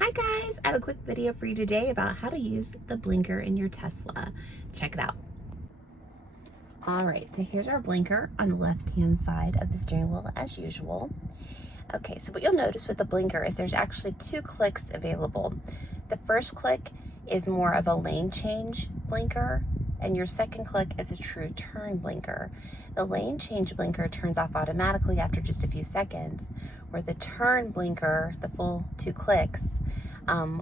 Hi guys, I have a quick video for you today about how to use the blinker in your Tesla. Check it out. All right, so here's our blinker on the left-hand side of the steering wheel as usual. Okay, so what you'll notice with the blinker is there's actually two clicks available. The first click is more of a lane change blinker, and your second click is a true turn blinker. The lane change blinker turns off automatically after just a few seconds, where the turn blinker, the full two clicks,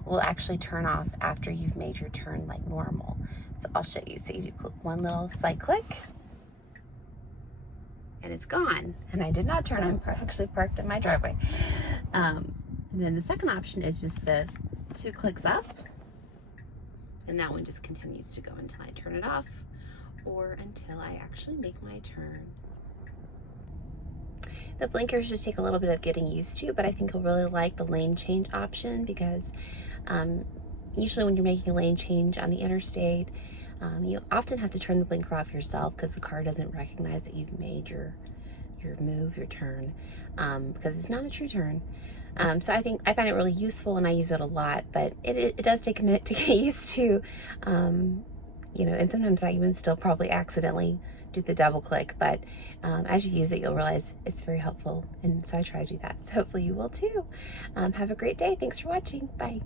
will actually turn off after you've made your turn like normal. So I'll show you. So you do one little side click, and it's gone. And I did not turn, I'm actually parked in my driveway. And then the second option is just the two clicks up, and that one just continues to go until I turn it off or until I actually make my turn. The blinkers just take a little bit of getting used to, but I think you'll really like the lane change option because usually when you're making a lane change on the interstate, you often have to turn the blinker off yourself because the car doesn't recognize that you've made your move, your turn, because it's not a true turn. So I find it really useful and I use it a lot, but it does take a minute to get used to, and sometimes I even still probably accidentally do the double click, but as you use it, you'll realize it's very helpful. And so I try to do that. So hopefully you will too. Have a great day. Thanks for watching. Bye.